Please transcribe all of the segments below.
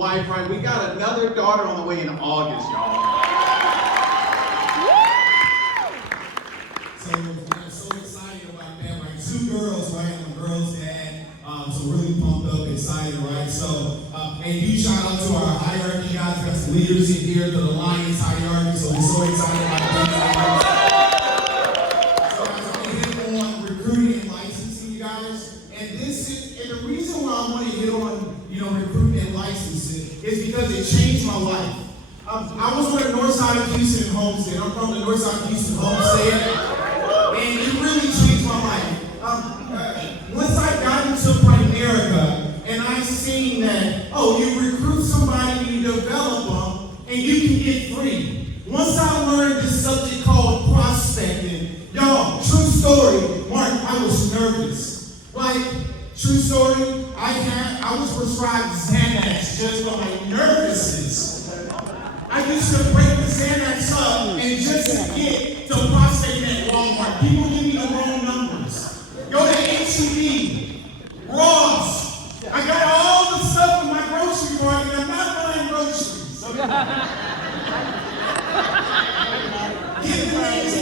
life right. We got another daughter on the way in August, y'all. So I'm so excited about that. Like 2 girls, right? I'm a girl's dad. So really pumped up, excited, right? So, and huge shout out to our hierarchy guys. We got some leaders in here, the Alliance hierarchy. So we're so excited about that. So guys, I'm gonna hit on recruiting and licensing, you guys. And the reason why I want to hit on, recruiting and licensing is because it changed my life. I was on the north side of Houston and Homestead. I'm from the north side of Houston, Homestead. And it really changed my life. Once I got into Primerica and I seen that, you recruit somebody, you develop them, and you can get free. Once I learned this subject called prospecting, y'all, true story, Mark, I was nervous. Like, true story, I was prescribed Xanax just for my nervousness. I used to break the Xanax up and just to get to prospecting at Walmart. People give me the wrong numbers. Go to H-E-B, Ross. I got all the stuff in my grocery cart and I'm not buying groceries. Get the names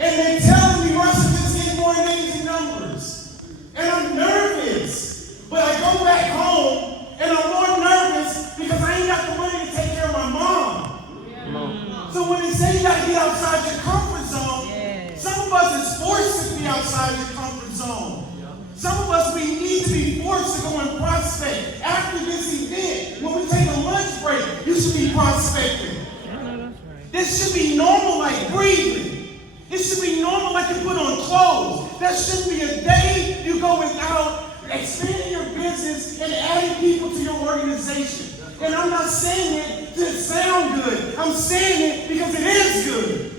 and they telling me, Russell, just get more names and numbers. And I'm nervous. But I go back home and I'm more nervous because I ain't got the money to take care of my mom. So when they say you gotta get outside your comfort zone, some of us is forced to be outside your comfort zone. Some of us, we need to be forced to go and prospect. After this event, when we take a lunch break, you should be prospecting. This should be normal like breathing. It should be normal like you put on clothes. That shouldn't be a day you go without expanding your business and adding people to your organization. And I'm not saying it to sound good. I'm saying it because it is good.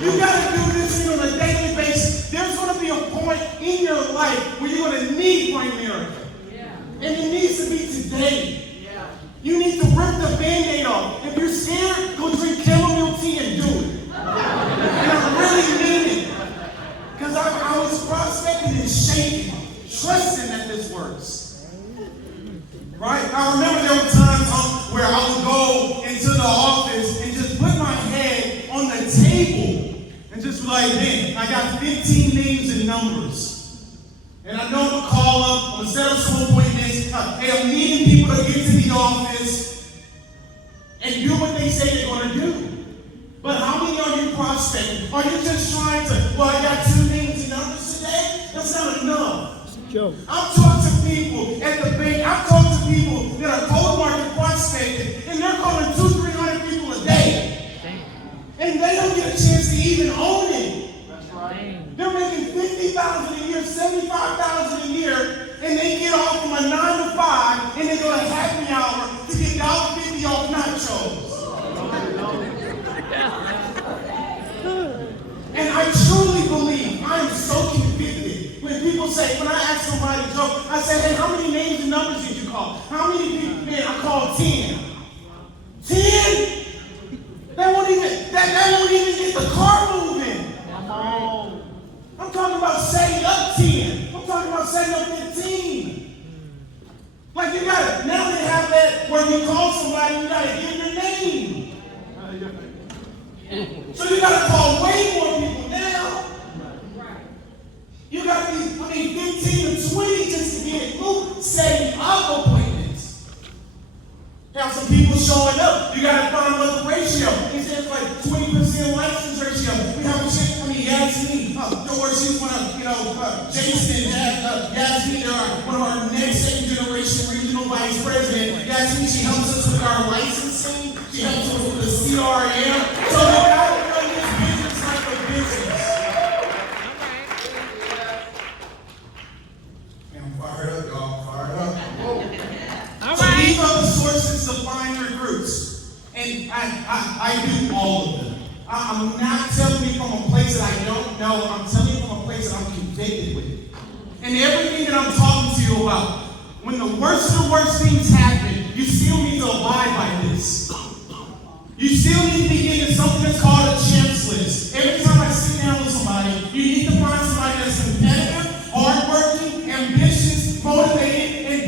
You got to do this on a daily basis. There's going to be a point in your life where you're going to need Primerica. And it needs to be today. You need to rip the Band-Aid off. If you're scared, go drink chamomile tea and do it. And I really mean it. Because I was prospecting and shaking, trusting that this works. Right? I remember there were times where I would go into the office and just put my head on the table and just be like, man, I got 15 names and numbers. And I know I'm going to call up, I'm going to set up some appointments. Hey, I'm needing people to get to the office and do what they say they're going to do. But how many are you prospecting? Are you just trying to, I got 2 names and numbers today? That's not enough. I've talked to people at the bank, I've talked to people that are cold market prospecting, and they're calling 200-300 people a day. And they don't get a chance to even own it. They're making $50,000 a year, $75,000 a year, and they get off from a 9 to 5, and they go to happy hour to get $1.50 off nachos. And I truly believe, I am so convicted when people say, when I ask somebody to joke, I say, hey, how many names and numbers did you call? How many people? Man, I called 10. 10? That won't even get the car moving. I'm talking about setting up 10. I'm talking about setting up 15. Like you gotta, now they have that where you call somebody, you gotta give your name. So you gotta call way more people now. You gotta be, 15 to 20 just to get it moved, setting up appointments. Have some people showing up. You gotta find what the ratio. It says like 20% license ratio. We have a chick, Yasmin. Don't worry, she's one of, Jason, Yasmin, one of our next second generation regional vice president. Yasmin, she helps us with our licensing. She helps us with the CRM. So we gotta run this business like a business. I'm fired up, y'all. Fired up. So these are the sources to find recruits. And I do all of them. I'm not telling you from a place that I don't know. I'm telling you from a place that I'm convicted with. And everything that I'm talking to you about, when the worst of the worst things happen, you still need to abide by this. You still need to be getting something that's called a champs list. Every time I sit down with somebody, you need to find somebody that's competitive, hardworking, ambitious, motivated, and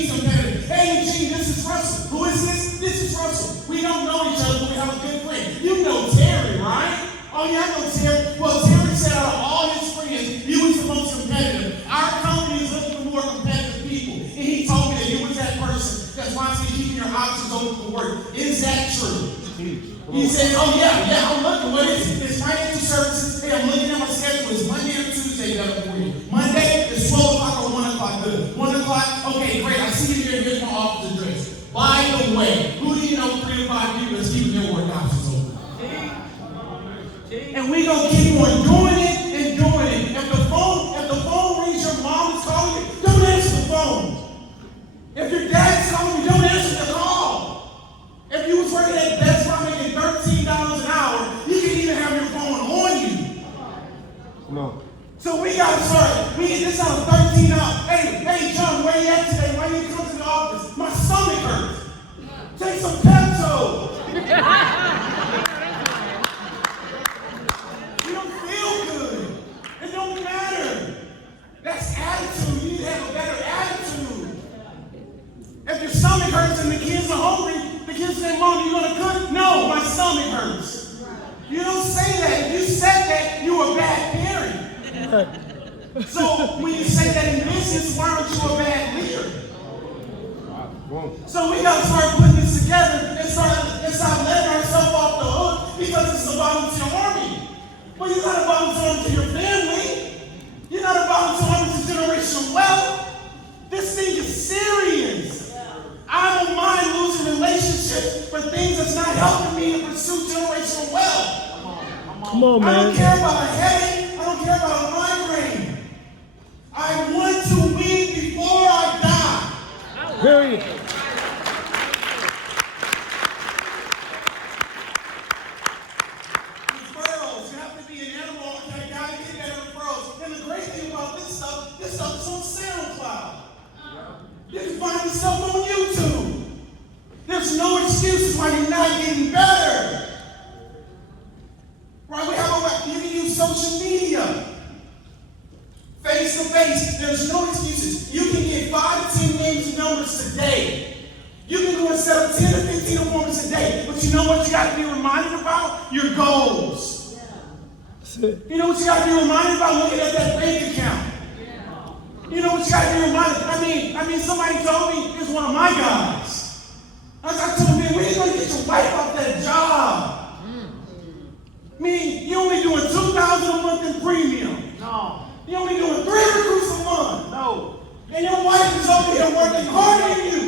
Eugene's competitor. Hey, Eugene, this is Russell. Who is this? This is Russell. We don't know each other, but we have a good friend. You know Terry, right? Oh, yeah, I know Terry. Well, Terry said out of all his friends, you was the most competitive. Our company is looking for more competitive people. And he told me that you was that person that's constantly keeping your options open for work. Is that true? He said, oh, yeah, I'm looking. What is it? It's financial services. Hey, I'm looking at my schedule. It's Monday or Tuesday better for you. Monday, it's 12 o'clock or 1 o'clock. Good. 1 o'clock? Okay, great. I see you here. Here's my office address. By the way, who do you know 3 to 5 people that's keeping their work options open? And we gonna keep on doing it and doing it. If the phone rings, your mom is calling you, don't answer the phone. If your dad's calling you, don't answer the call. If you was working at Best Buy making $13 an hour, you can even have your phone on you. Come on. So we gotta start. We get this out of 13 hours. Hey, John, where you at today? Why you come to the office? My stomach hurts. Take some Pepto. You don't feel good. It don't matter. That's attitude. You need to have a better attitude. If your stomach hurts and the kids are hungry, the kids say, Mom, you gonna cook? No, my stomach hurts. You don't say that. If you said that, you're a bad parent. So when you say that in business, why aren't you a bad leader? So we gotta start putting this together and start letting ourselves off the hook because it's a volunteer army. Well, you're not a volunteer army to your family. You're not a volunteer army to generational wealth. This thing is serious. I don't mind losing relationships for things that's not helping me to pursue generational wealth. Come on, man. I don't care about a headache. I don't care about a migraine. I want to win before I die. Period. Referrals. You have to be an animal. You gotta get better referrals. And the great thing about this stuff is on SoundCloud. You can find this stuff on YouTube. There's no excuses why you're not getting better. Right? You can use social media. Face to face. There's no excuses. You can get 5 to 10 names and numbers today. You can go and set up 10 to 15 appointments a day. But you know what you got to be reminded about? Your goals. You know what you got to be reminded about? Looking at that bank account. You know what you got to be reminded? I mean, somebody told me, it's one of my guys. I told him, man, when are you going to get your wife off that job? I mean, you only doing $2,000 a month in premium. No. You only doing 3 recruits a month. No. And your wife is over here working harder than you.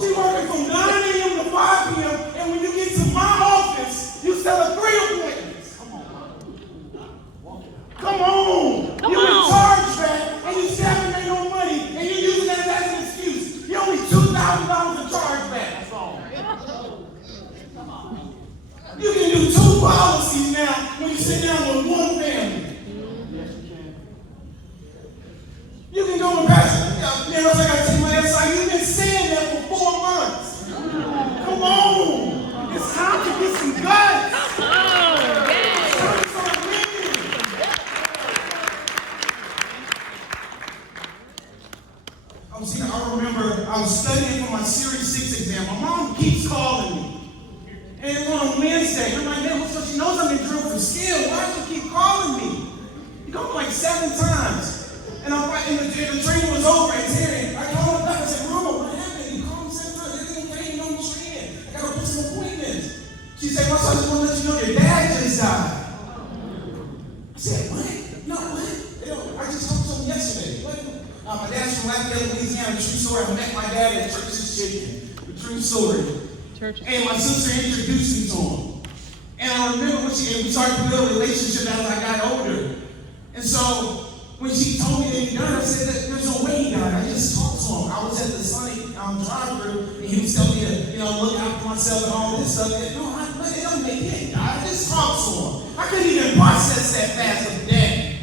She's working from 9 a.m. to 5 p.m. And when you get to my office, you set up 3 appointments. Come on. You're in charge, man, and you still haven't made no money, and you're using that as an excuse. You're only $2,000 in charge back. That's all. You can do 2 policies now when you sit down with one family. You can go and pass. Man, I got to take my SI. You've been saying that for 4 months. Come on. It's time to get some guts. It's time to start winning. I remember I was studying for my Series 6 exam. My mom keeps calling me. And it was on Wednesday. I'm like, man, so she knows I'm in drill for skill. Why does she keep calling me? You called me like 7 times. And the training was over and Terry, I called her back. I said, Mama, what happened? You called me 7 times. Everything okay? You know what's training. I got to put some appointments. She said, well, I just want to let you know your dad just died. I said, what? No, what? I just talked to him yesterday. What? My dad's from Lafayette, Louisiana. True story. I met my dad at Church's Chicken. The true story. And my sister introduced me to him. And I remember we started to build a relationship as I got older. And so when she told me that he died, I said that there's no way he died. I just talked to him. I was at the Sonic drive-thru, and he was telling me to, look out for myself and all this stuff. And no, it don't make it die. I just talked to him. I couldn't even process that fast of death.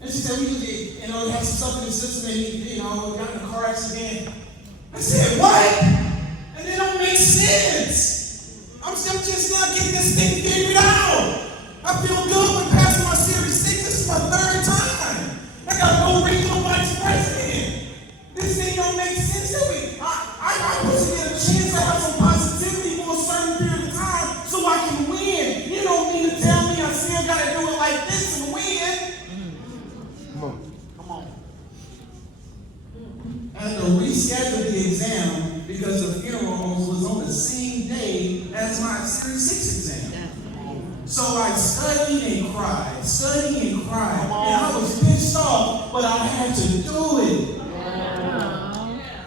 And she said, we just did, he had some stuff in his system, and he, got in a car accident. I said, what? And it don't make sense. I'm just not getting this thing figured out. I feel good when passing my Series 6. This is my 3rd time. I got to go regional vice president. This even make sense to me. I supposed to get a chance to have some positivity for a certain period of time so I can win. You don't mean to tell me I still got to do it like this and win. Come on. I had to reschedule the exam because the funeral was on the same day as my Series 6 exam. So I studied and cried, and I was pissed off, but I had to do it.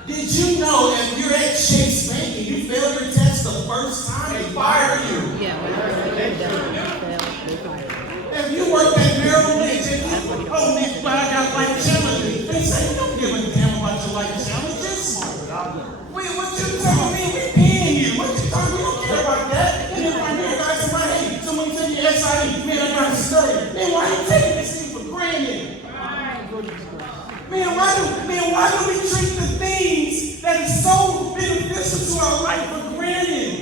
Did you know if you're at Chase Bank and you fail your test the first time, they fire you? If you work at Merrill Lynch, oh man, but I got life challenges. They say, don't give a damn about your life challenges. Wait, what you telling me? We're paying you. What you talking? We don't care about that. And if I'm here, guys, somebody, hey, someone tell me SIE, man, I got a story. Man, why you taking this thing for granted? Man, why do we treat the things that is so beneficial to our life for granted?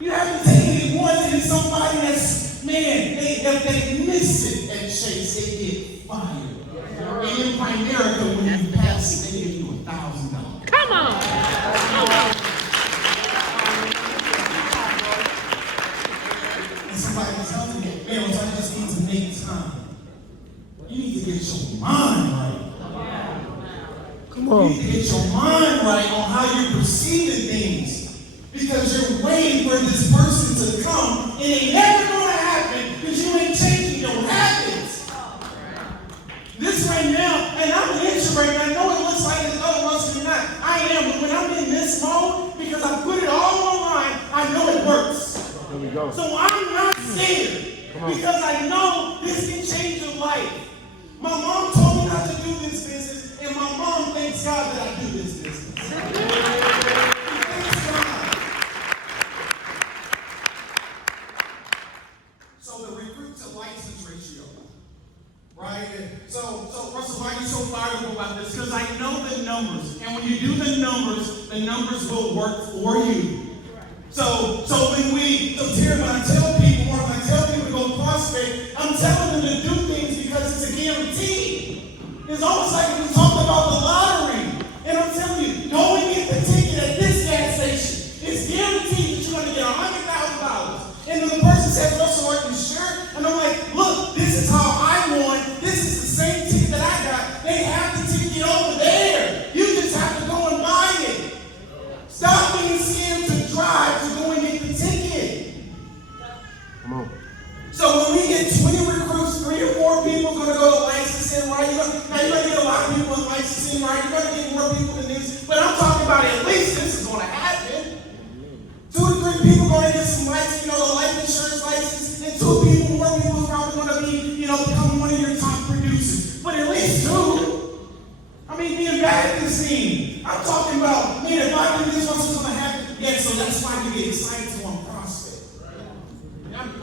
You haven't taken it once and somebody that's, man, if they miss it at Chase, they get fired. And in Primerica, when you pass it, they give you $1,000. Come on. And somebody was telling me, man, I just need to make time. You need to get your mind right. Come on. You need to get your mind right on how you're perceiving things. Because you're waiting for this person to come, and it ain't never gonna happen because you ain't changing your habits. This right now, and I'm an introvert, and I know it looks like it's otherwise than not. I am, but when I'm in this mode, because I put it all online, I know it works. There we go. So I'm not scared because I know this can change your life. My mom told me not to do this business, and my mom thanks God that I do this business. Thanks God. So the recruit to license ratio, right? So Russell, why are you so fired up about this? Because I know the numbers, and when you do the numbers will work for you. So Terry, when I tell people to go prospect, I'm telling them to do things because it's a guarantee. It's almost like we talked about the lottery. And I'm telling you, go and get the ticket at this gas station. It's guaranteed that you're going to get $100,000. And then the person says, Russell, are you sure? And I'm like, look, this is how I won. This is the same ticket that I got. They have the ticket over there. You just have to go and buy it. Stop being scared to drive to go and get the ticket. Come on. So when we get 20 recruits, 3 or 4 people going to go to licensing, right? Now you're going to get a lot of people in licensing, right? You're going to get more people than this. But I'm talking about at least this is going to happen. 2 to 3 people going to get some license, the life insurance license, and 2 more people are probably going to be, become one of your top producers. But at least 2. I mean, being bad at this thing. I'm talking about, man, if I do this, what's going to happen? Yeah, so that's why you get excited to on prospect.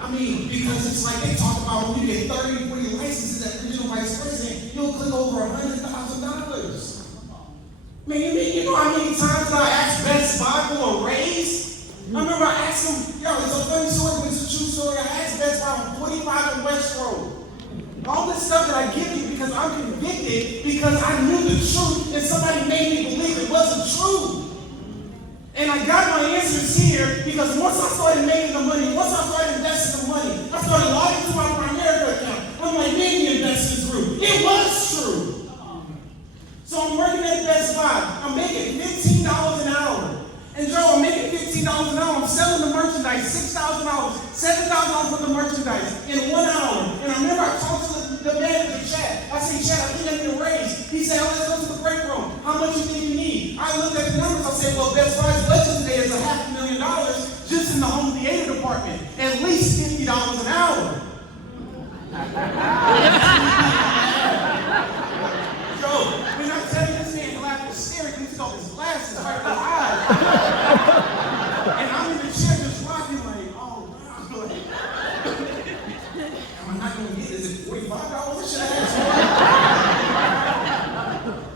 I mean, because it's like they talk about when you get 30, 40 licenses at regional vice president, you'll click over $100,000. Man, you know how many times I asked Best Buy for a raise? I remember I asked them, it's a funny story, but it's a true story. I asked Best Buy on 45 and West Road. All this stuff that I give you because I'm convicted because I knew the truth and somebody made me believe it wasn't true. And I got my answers here because once I started making the money, once I started investing the money, I started logging to my Primerica account. I'm like, man, the investments grew. It was true. So I'm working at Best Buy. I'm making $15 an hour. And Joe, I'm making $15 an hour. I'm selling the merchandise, $6,000, $7,000 for the merchandise in 1 hour. And I remember I talked to the manager, Chad. I said, Chad, I think I need a raise. He said, let's go to the break room. How much you think you need? I looked at the numbers. I said, well, Best Buy's budget today is $500,000 just in the home theater department. At least $50 an hour. Joe, when I tell you this man, he'll have to stare at me. He's got his glasses right in the eyes. And I'm in the chair just rocking like, oh, God. Am I not going to get this? Is it $45? What should I ask?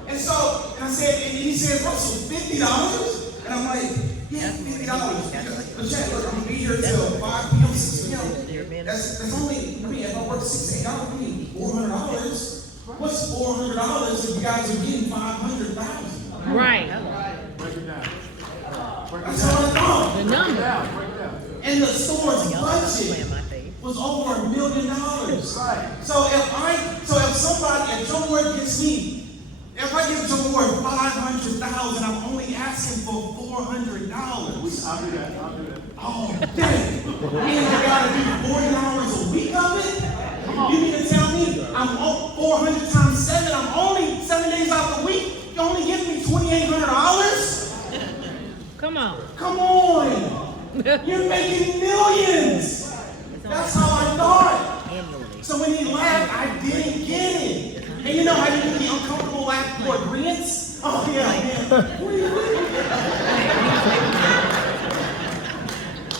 And I said, and he said, Russell, $50? And I'm like, yeah, $50. But Chad, look, I'm going to be here till 5 p.m., 6 p.m. That's only, if I work 6 to 8 hours, we need $400. What's $400 if you guys are getting $500,000? Right. Break it down. That's all I thought. The number. Break it down. And the store's budget was over $1 million. Right. So if Joe Ward gets me, if I give Joe Ward $500,000, I'm only asking for $400. I'll do that. I'll do that. Oh, dang. And I gotta do 40 hours a week of it? You mean to tell me I'm 400 times 7, I'm only 7 days out the week? You only give me $2,800? Come on. Come on. You're making millions. That's how I thought. So when he laughed, I didn't get it. And you know how you do the uncomfortable laugh for agreeance? Oh, yeah.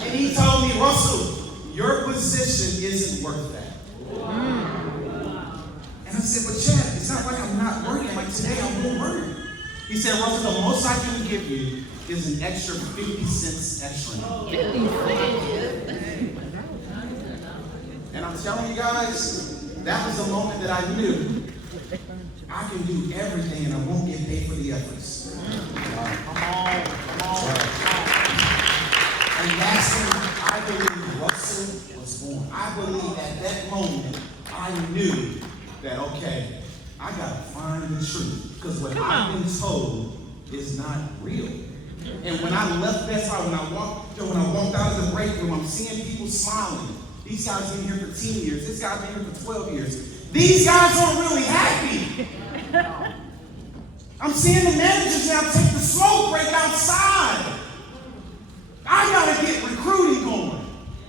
And he told me, Russell, your position isn't worth that. And I said, but Chad, it's not like I'm not working. Like today, I won't work. He said, Russell, the most I can give you is an extra 50 cents extra. And I'm telling you guys, that was the moment that I knew I can do everything and I won't get paid for the efforts. Come on. And lastly, I believe Russell was born. I believe at that moment, I knew that, okay, I gotta find the truth. Because what I've been told is not real. And when I left Best Buy, when I walked out of the break room, I'm seeing people smiling. These guys been here for 10 years. This guy's been here for 12 years. These guys aren't really happy. I'm seeing the managers now take the smoke break outside. I gotta get recruiting going.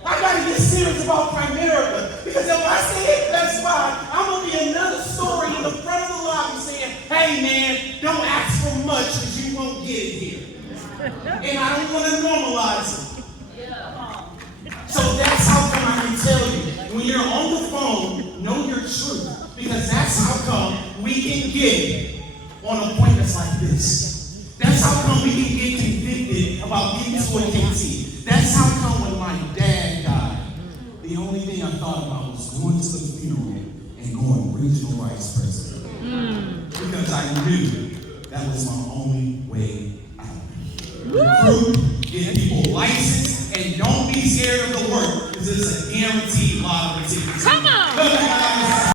I gotta get serious about Primerica. Because if I stay at Best Buy, I'm gonna be another story in the front of the lobby saying, hey man, don't ask for much because you won't get it here. And I don't want to normalize it. So that's how come I can tell you, when you're on the phone, know your truth. Because that's how come we can get on appointments like this. That's how come we can get convicted about getting to a KT. That's how come when my dad died, the only thing I thought about was going to the funeral and going regional vice president. Because I knew that was my only way